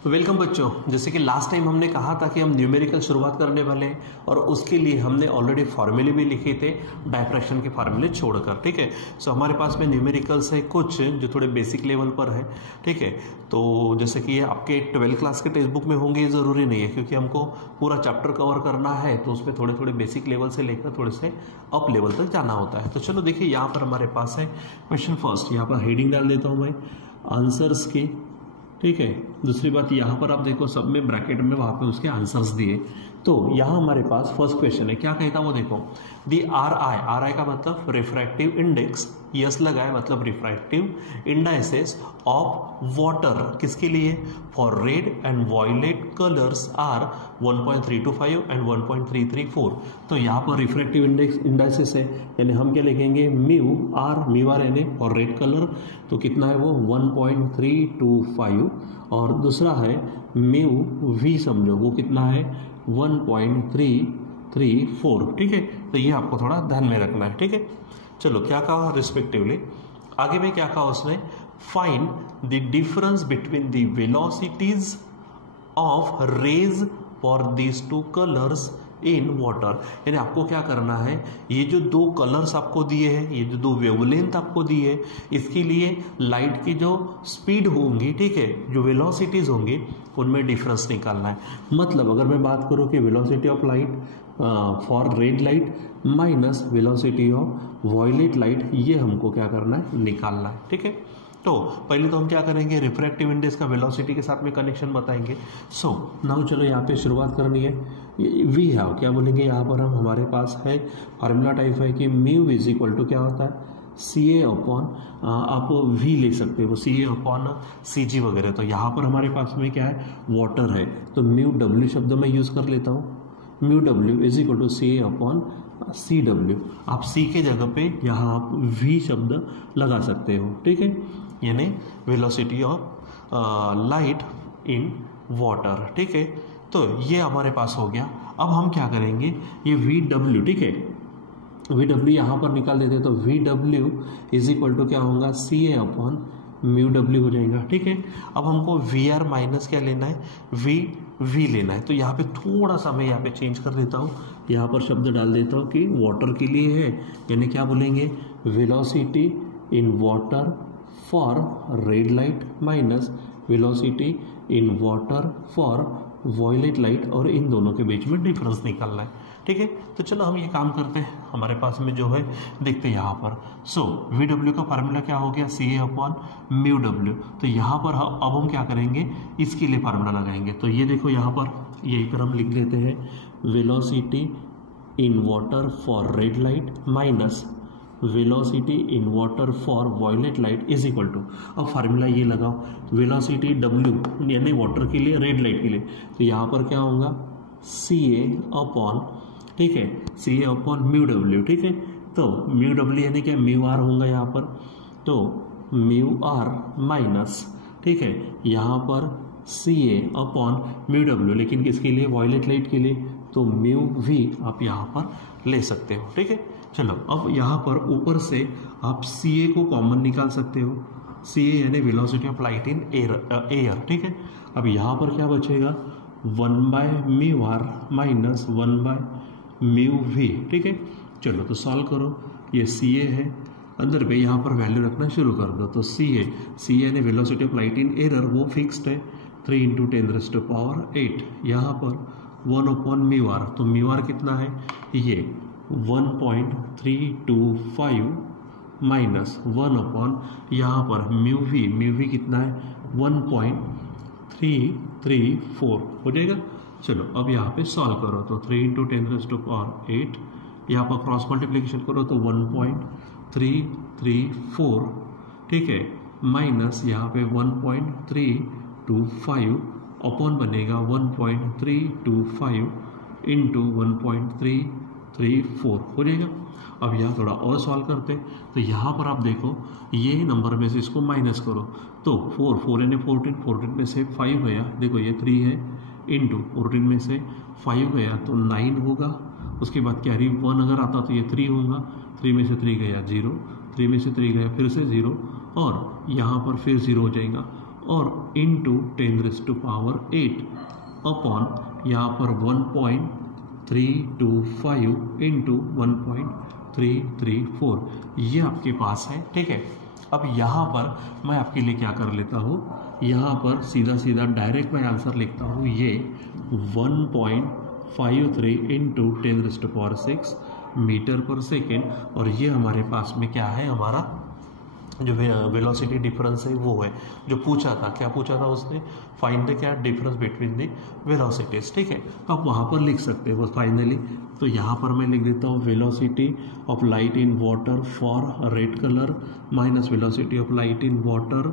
Welcome बच्चों। जैसे कि लास्ट टाइम हमने कहा था कि हम न्यूमेरिकल शुरुआत करने वाले हैं और उसके लिए हमने ऑलरेडी फार्मूले भी लिखे थे डायफ्रैक्शन के फार्मूले छोड़कर। ठीक है, सो हमारे पास में न्यूमेरिकल्स है कुछ जो थोड़े बेसिक लेवल पर है। ठीक है, तो जैसे कि ये आपके 12th क्लास के टेक्स्ट बुक में होंगे, ये ज़रूरी नहीं है क्योंकि हमको पूरा चैप्टर कवर करना है, तो उसमें थोड़े थोड़े बेसिक लेवल से लेकर थोड़े से अप लेवल तक जाना होता है। तो चलो देखिए, यहाँ पर हमारे पास है क्वेश्चन फर्स्ट। यहाँ पर हेडिंग डाल देता हूँ मैं आंसर्स की। ठीक है, दूसरी बात यहाँ पर आप देखो सब में ब्रैकेट में वहाँ पे उसके आंसर्स दिए। तो यहाँ हमारे पास फर्स्ट क्वेश्चन है, क्या कहता है वो देखो। दी आर आई का मतलब रिफ्रैक्टिव इंडेक्स, यस लगा है मतलब रिफ्रैक्टिव इंडाइसेस ऑफ वाटर, किसके लिए, for red and violet colours are 1.325 and 1.334। तो यहाँ पर रिफ्रैक्टिव इंडाइसेस है, यानी हम क्या लिखेंगे, म्यू आर यानी फॉर रेड कलर, तो कितना है वो 1.325, और दूसरा है म्यू वी, समझो वो कितना है 1.334। ठीक है, तो ये आपको थोड़ा ध्यान में रखना है। ठीक है, चलो क्या कहा रिस्पेक्टिवली, आगे में क्या कहा उसने, find the difference between the velocities of rays for these two colours in water. यानी आपको क्या करना है, ये जो दो कलर्स आपको दिए हैं, ये जो दो वेवलेंथ आपको दी है, इसके लिए लाइट की जो स्पीड होंगी, ठीक है, जो वेलोसिटीज होंगी उनमें डिफरेंस निकालना है। मतलब अगर मैं बात करूँ कि velocity of light for red light minus velocity of violet light, ये हमको क्या करना है, निकालना है। ठीक है, तो पहले तो हम क्या करेंगे, रिफ्रैक्टिव इंडेक्स का वेलोसिटी के साथ में कनेक्शन बताएंगे। सो नाउ चलो यहाँ पे शुरुआत करनी है। वी है, क्या बोलेंगे यहाँ पर हम, हमारे पास है फार्मूला टाइप है कि म्यू इज इक्वल टू क्या होता है, सी ए अपॉन, आप वी ले सकते हो सी ए अपॉन सी जी वगैरह। तो यहाँ पर हमारे पास में क्या है, वाटर है, तो म्यू डब्ल्यू शब्द मैं यूज़ कर लेता हूँ, mu W is equal to C A upon C W. आप सी के जगह पे यहाँ आप वी शब्द लगा सकते हो। ठीक है, यानी velocity of light in water. ठीक है, तो ये हमारे पास हो गया। अब हम क्या करेंगे, ये वी डब्ल्यू, ठीक है, वी डब्ल्यू यहाँ पर निकाल देते हैं, तो V W is equal to क्या होगा, C A upon mu W हो जाएगा। ठीक है, अब हमको वी आर माइनस क्या लेना है, वी लेना है। तो यहाँ पे थोड़ा सा मैं यहाँ पे चेंज कर देता हूँ, यहाँ पर शब्द डाल देता हूँ कि वाटर के लिए है, यानी क्या बोलेंगे, velocity in water for red light minus velocity in water for violet light, और इन दोनों के बीच में डिफरेंस निकालना है। ठीक है, तो चलो हम ये काम करते हैं। हमारे पास में जो है देखते हैं यहाँ पर, सो वी डब्ल्यू का फार्मूला क्या हो गया, सी ए अपॉन म्यू डब्ल्यू। तो यहाँ पर अब हम क्या करेंगे, इसके लिए फार्मूला लगाएंगे। तो ये देखो यहाँ पर, यहीं पर हम लिख लेते हैं velocity in water for red light minus velocity in water for violet light is equal to, अब फार्मूला ये लगाओ, वेलोसिटी डब्ल्यू यानी वाटर के लिए, रेड लाइट के लिए, तो यहाँ पर क्या होगा, सी ए अपॉन, ठीक है, सी ए अपॉन म्यू डब्ल्यू। ठीक है, तो म्यू डब्ल्यू यानी क्या, म्यू आर होगा यहाँ पर, तो म्यू आर माइनस, ठीक है, यहाँ पर सी ए अपॉन म्यू डब्ल्यू, लेकिन किसके लिए, वॉयलेट लाइट के लिए, तो म्यू वी आप यहाँ पर ले सकते हो। ठीक है, चलो अब यहाँ पर ऊपर से आप सी ए को कॉमन निकाल सकते हो, सी ए यानी velocity of light in air. ठीक है, अब यहाँ पर क्या बचेगा, 1/म्यू आर माइनस 1/म्यू वी। ठीक है, चलो तो सॉल्व करो, ये सी ए है, अंदर पे यहाँ पर वैल्यू रखना शुरू कर दो। तो सी ए यानी velocity of light in air, वो फिक्स्ड है 3 × 10⁸ यहाँ पर 1/म्यू आर, तो म्यू आर कितना है, ये 1.325 माइनस 1/, यहाँ पर म्यू वी कितना है 1.334 हो जाएगा। चलो अब यहाँ पे सॉल्व करो, तो 3 × 10⁸, यहाँ पर क्रॉस मल्टीप्लिकेशन करो तो 1.334, ठीक है, माइनस यहाँ पे 1.325 अपॉन बनेगा 1.325 इंटू 1.334 हो जाएगा। अब यहाँ थोड़ा और सॉल्व करते हैं, तो यहाँ पर आप देखो ये नंबर में से इसको माइनस करो, तो 4 यानी 14 में से 5 गया, देखो ये 3 है, इंटू 14 में से 5 गया तो 9 होगा, उसके बाद कैरी 1 अगर आता तो ये 3 होगा, 3 में से 3 गया 0, 3 में से 3 गया फिर से 0, और यहाँ पर फिर 0 हो जाएगा, और इंटू 10⁸ अपॉन यहाँ पर 1.325 इंटू 1.334 ये आपके पास है। ठीक है, अब यहाँ पर मैं आपके लिए क्या कर लेता हूँ, यहाँ पर सीधा सीधा डायरेक्ट मैं आंसर लिखता हूँ, ये 1.53 इंटू 10⁶ मीटर पर सेकेंड, और ये हमारे पास में क्या है, हमारा जो वेलोसिटी डिफरेंस है वो है जो पूछा था। क्या पूछा था उसने, फाइंड द क्या डिफरेंस बिटवीन द वेलोसिटीज। ठीक है, आप वहाँ पर लिख सकते हो फाइनली। तो यहाँ पर मैं लिख देता हूँ velocity of light in water for red colour minus velocity of light in water,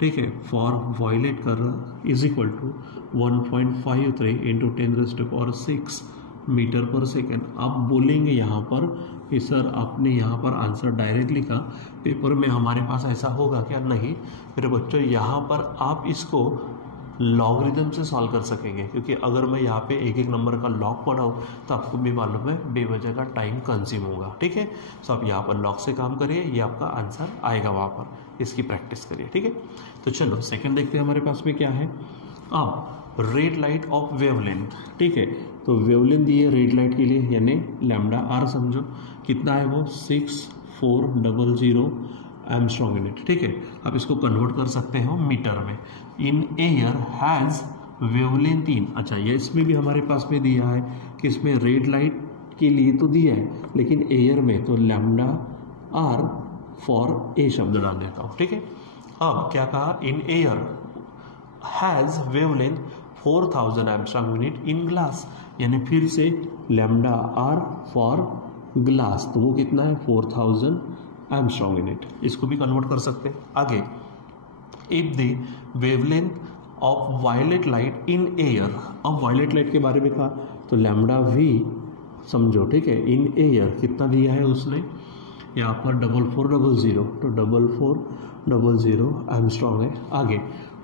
ठीक है, for violet colour is equal to 1.53 into 10⁶ metre per second. आप बोलेंगे यहाँ पर कि सर आपने यहाँ पर आंसर डायरेक्ट लिखा, पेपर में हमारे पास ऐसा होगा क्या? नहीं मेरे बच्चों, यहाँ पर आप इसको लॉगरिदम से सॉल्व कर सकेंगे, क्योंकि अगर मैं यहाँ पे एक एक नंबर का लॉग पढ़ाऊँ तो आपको भी मालूम है बेवजह का टाइम कंज्यूम होगा। ठीक है, तो आप यहाँ पर लॉग से काम करिए, ये आपका आंसर आएगा वहाँ पर, इसकी प्रैक्टिस करिए। ठीक है, तो चलो सेकंड देखते हैं हमारे पास में क्या है। अब रेड लाइट ऑफ वेवलेंथ, ठीक है, तो वेवलेंथ दी है रेड लाइट के लिए, यानी लैम्डा आर समझो, कितना है वो 6400 एंगस्ट्रॉम यूनिट। ठीक है, आप इसको कन्वर्ट कर सकते हो मीटर में। इन एयर हैज़ वेवलेंथ इन, अच्छा ये इसमें भी हमारे पास में दिया है कि इसमें रेड लाइट के लिए तो दिया है, लेकिन एयर में तो लैम्डा आर फॉर ए शब्द डाल देता हूँ। ठीक है, अब क्या कहा, in air has wavelength 4000 angstrom unit in glass, यानी फिर से लैम्डा आर फॉर ग्लास, तो वो कितना है 4000 एंगस्ट्रॉम यूनिट। इसको भी कन्वर्ट कर सकते हैं आगे। If the wavelength of violet light in air, अब वायलेट लाइट के बारे में कहा तो लैम्डा वी समझो। ठीक है, इन एयर कितना दिया है उसने, यहाँ पर 4400, तो 4400 एंगस्ट्रॉम है। आगे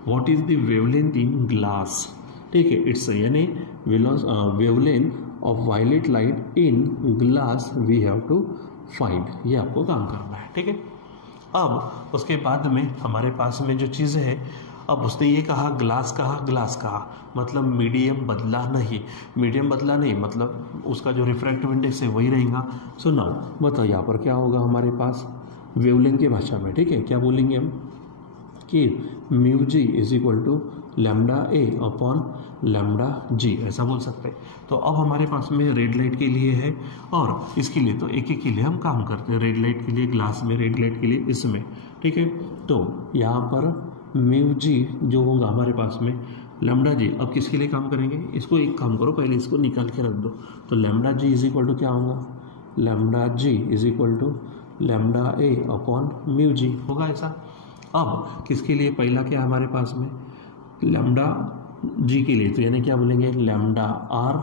what is the wavelength in glass, ठीक है, इट्स यानी wavelength of violet light in glass we have to find, ये आपको काम करना है। ठीक है, अब उसके बाद में हमारे पास में जो चीज़ है, अब उसने ये कहा ग्लास कहा, मतलब मीडियम बदला नहीं, मतलब उसका जो रिफ्रैक्टिव इंडेक्स है वही रहेगा। सो नाउ बताओ यहाँ पर क्या होगा हमारे पास वेवलेंथ की भाषा में। ठीक है, क्या बोलेंगे हम कि mu G is equal to lambda A upon lambda G, ऐसा बोल सकते हैं। तो अब हमारे पास में रेड लाइट के लिए है, और इसके लिए तो एक एक के लिए हम काम करते हैं, रेड लाइट के लिए ग्लास में, रेड लाइट के लिए इसमें। ठीक है, तो यहाँ पर म्यू जी जो होगा हमारे पास में लैम्डा जी, अब किसके लिए काम करेंगे, इसको एक काम करो पहले इसको निकाल के रख दो, तो lambda G is equal to क्या होगा, lambda G is equal to lambda A upon mu G होगा ऐसा। अब किसके लिए, पहला क्या हमारे पास में लैम्डा जी के लिए, तो यानी क्या बोलेंगे lambda R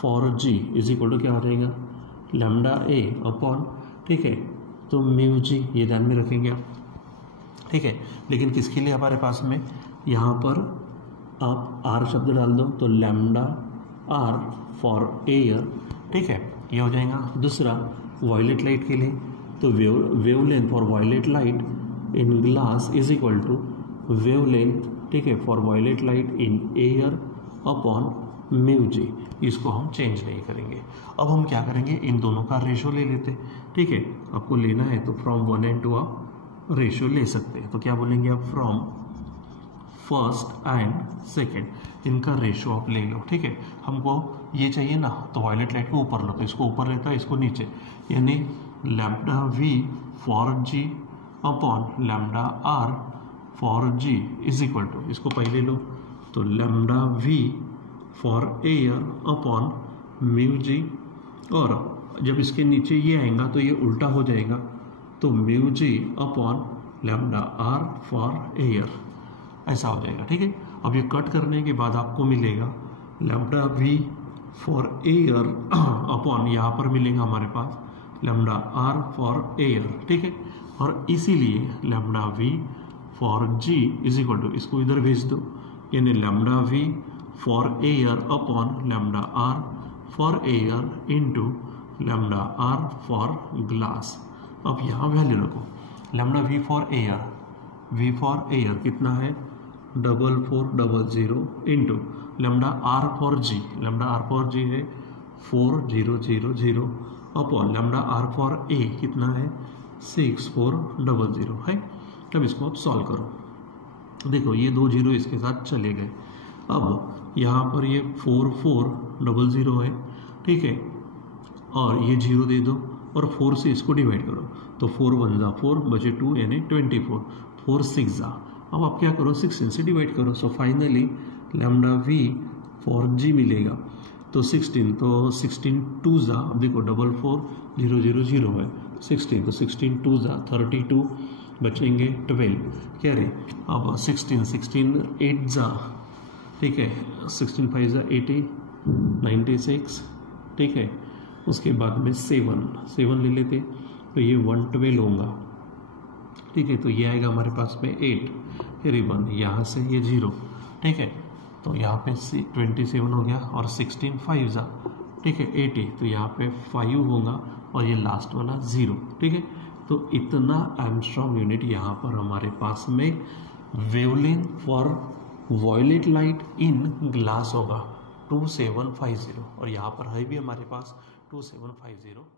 for G is equal to क्या हो जाएगा लैम्डा ए अपॉन, ठीक है, तो म्यू जी, ये ध्यान में रखेंगे आप। ठीक है, लेकिन किसके लिए हमारे पास में यहाँ पर आप आर शब्द डाल दो, तो लैम्डा आर फॉर एयर, ठीक है, ये हो जाएगा। दूसरा वायलेट लाइट के लिए, तो wavelength for violet light in glass is equal to wavelength, ठीक है, for violet light in air upon mu G, इसको हम चेंज नहीं करेंगे। अब हम क्या करेंगे, इन दोनों का रेशो ले लेते। ठीक है, आपको लेना है तो फ्रॉम 1 and 2 आप रेशो ले सकते हैं, तो क्या बोलेंगे आप, फ्रॉम फर्स्ट एंड सेकेंड, इनका रेशो आप ले लो। ठीक है, हमको ये चाहिए ना, तो वायलेट लाइट को ऊपर लो, तो इसको ऊपर लेता है, इसको नीचे, यानी lambda V for G upon lambda R for G is equal to, इसको पहले लो, तो lambda V for air upon mu G, और जब इसके नीचे ये आएगा तो ये उल्टा हो जाएगा, तो mu G upon lambda R for air, ऐसा हो जाएगा। ठीक है, अब ये कट करने के बाद आपको मिलेगा lambda V for air upon, यहाँ पर मिलेगा हमारे पास लैम्डा आर फॉर एयर। ठीक है, और इसीलिए lambda V for G is equal to, इसको इधर भेज दो, यानी lambda V for air upon lambda R for air into lambda R for glass. अब यहाँ वैल्यू रखो, लैम्डा वी फॉर एयर कितना है 4400 into lambda R for G, lambda R for G है 4000 upon lambda R for A कितना है 6400 है। अब इसको आप सॉल्व करो, देखो ये 2 जीरो इसके साथ चले गए। अब यहाँ पर ये 4400 है, ठीक है, और ये जीरो दे दो और 4 से इसको डिवाइड करो, तो 4 1 जा 4 बचे 2 यानी 24, 4 6 जा। अब आप क्या करो 16 से डिवाइड करो, so finally lambda V for G मिलेगा, तो 16, तो 16 2 जा, अब देखो 44000 है 16, तो 16 2 जा 32 बचेंगे 12, क्या रे अब 16 8 जा, ठीक है, 16 5 जा 80 96, ठीक है, उसके बाद में 7 ले लेते तो ये 112 होगा, ठीक है, तो ये आएगा हमारे पास में 8 फिर 1 यहाँ से ये 0, ठीक है, तो यहाँ पे 27 हो गया और 16 5 जा, ठीक है 80, तो यहाँ पे 5 होगा और ये लास्ट वाला 0, ठीक है, तो इतना एंगस्ट्रॉम यूनिट यहाँ पर हमारे पास में wavelength for violet light in glass होगा 2750, और यहाँ पर है भी हमारे पास 2750